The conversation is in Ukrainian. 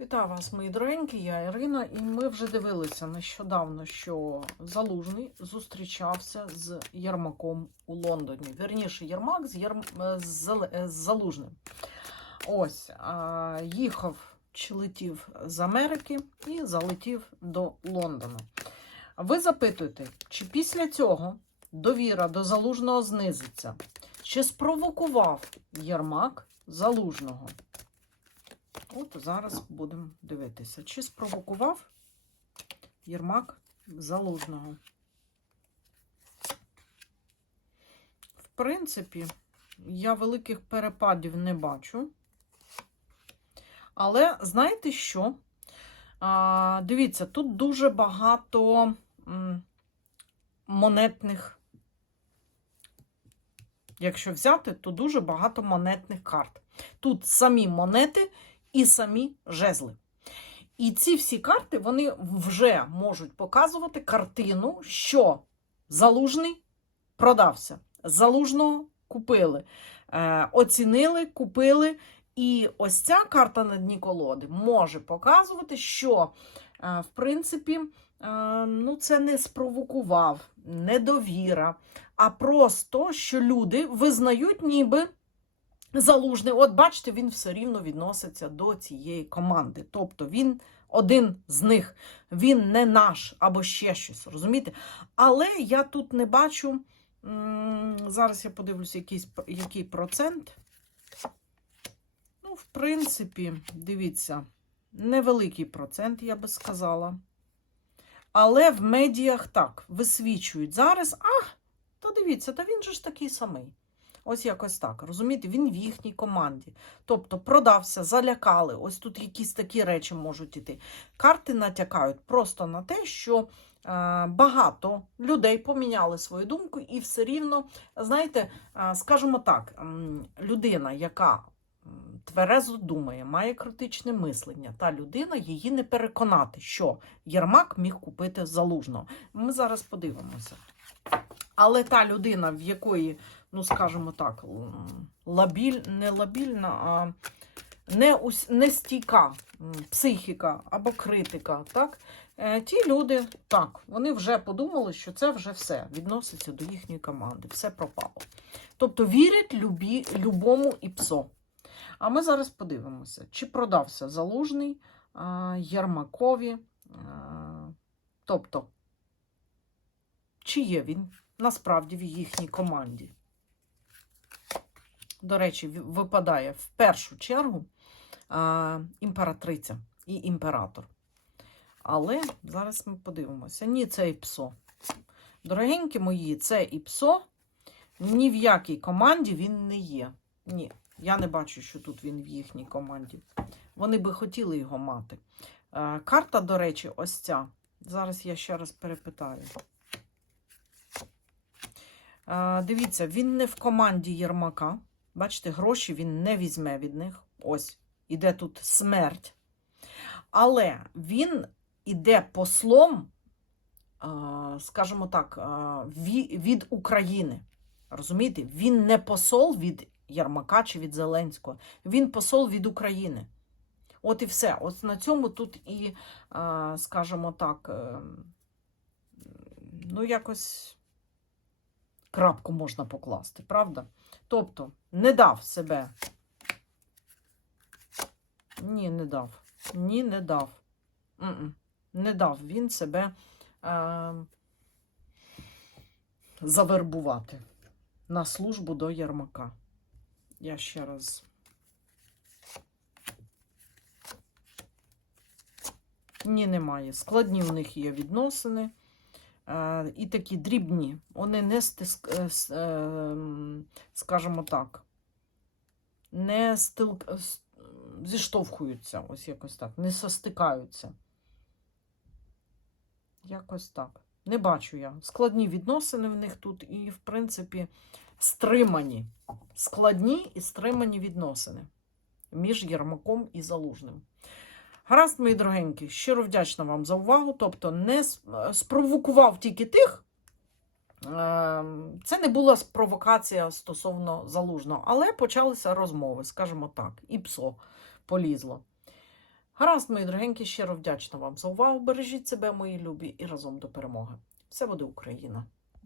Вітаю вас, мої дорогенькі, я Ірина, і ми вже дивилися нещодавно, що Залужний зустрічався з Єрмаком у Лондоні. Вірніше, Єрмак з, Єрм... е, е, з Залужним. Ось, їхав чи летів з Америки і залетів до Лондона. Ви запитуєте, чи після цього довіра до Залужного знизиться? Чи спровокував Єрмак Залужного? От зараз будемо дивитися, чи спровокував Єрмак Залужного. В принципі, я великих перепадів не бачу. Але знаєте що? А, дивіться, тут дуже багато монетних. Якщо взяти, то дуже багато монетних карт. Тут самі монети і самі жезли. І ці всі карти вони вже можуть показувати картину, що залужний продався. Залужного купили, е, оцінили, купили. І ось ця карта на дні колоди може показувати, що, е, в принципі, е, ну, це не спровокував, недовіра, а просто, що люди визнають, ніби залужний. От бачите, він все рівно відноситься до цієї команди. Тобто він один з них, він не наш або ще щось. Розумієте? Але я тут не бачу. Зараз я подивлюся, якийсь, який процент. Ну, в принципі, дивіться, невеликий процент, я би сказала. Але в медіях так висвічують зараз. А, то дивіться, та він же ж такий самий. Ось якось так. Розумієте, він в їхній команді. Тобто продався, залякали. Ось тут якісь такі речі можуть іти. Карти натякають просто на те, що е, багато людей поміняли свою думку, і все рівно, знаєте, е, скажімо так, людина, яка тверезо думає, має критичне мислення, та людина її не переконати, що Єрмак міг купити залужного. Ми зараз подивимося. Але та людина, в якої, ну скажімо так, лабіль, не лабільна, а не, ус- не стійка психіка або критика, так? Е, Ті люди, так, вони вже подумали, що це вже все відноситься до їхньої команди, все пропало. Тобто вірять любі, любому ІПСО. А ми зараз подивимося, чи продався залужний а, Єрмакові. а, Тобто, чи є він насправді в їхній команді. До речі, випадає в першу чергу а, імператриця і імператор. Але зараз ми подивимося. Ні, це і ПСО. Дорогенькі мої, це і ПСО. Ні в якій команді він не є. Ні, я не бачу, що тут він в їхній команді. Вони би хотіли його мати. Карта, до речі, ось ця. Зараз я ще раз перепитаю. Дивіться, він не в команді Єрмака. Бачите, гроші він не візьме від них. Ось, іде тут смерть. Але він іде послом, скажімо так, від України. Розумієте? Він не посол від Єрмака чи від Зеленського, він посол від України. От і все. От на цьому тут і, скажімо так, е, ну, якось крапку можна покласти, правда? Тобто, не дав себе. Ні, не дав. Ні, не дав. М-м. Не дав він себе е, завербувати на службу до Єрмака. Я ще раз. Ні, немає. Складні у них є відносини. Е, і такі дрібні. Вони не стиск, е, е, скажімо так, не стил, зіштовхуються, ось якось так, не состикаються. Якось так. Не бачу я. Складні відносини в них тут і, в принципі, стримані. Складні і стримані відносини між Єрмаком і Залужним. Гаразд, мої дорогенькі, щиро вдячна вам за увагу. Тобто, не е, спровокував тільки тих. е, Це не була провокація стосовно залужного, але почалися розмови, скажімо так, і псо полізло. Гаразд, мої дорогенькі, щиро вдячна вам за увагу. Бережіть себе, мої любі, і разом до перемоги. Все буде Україна!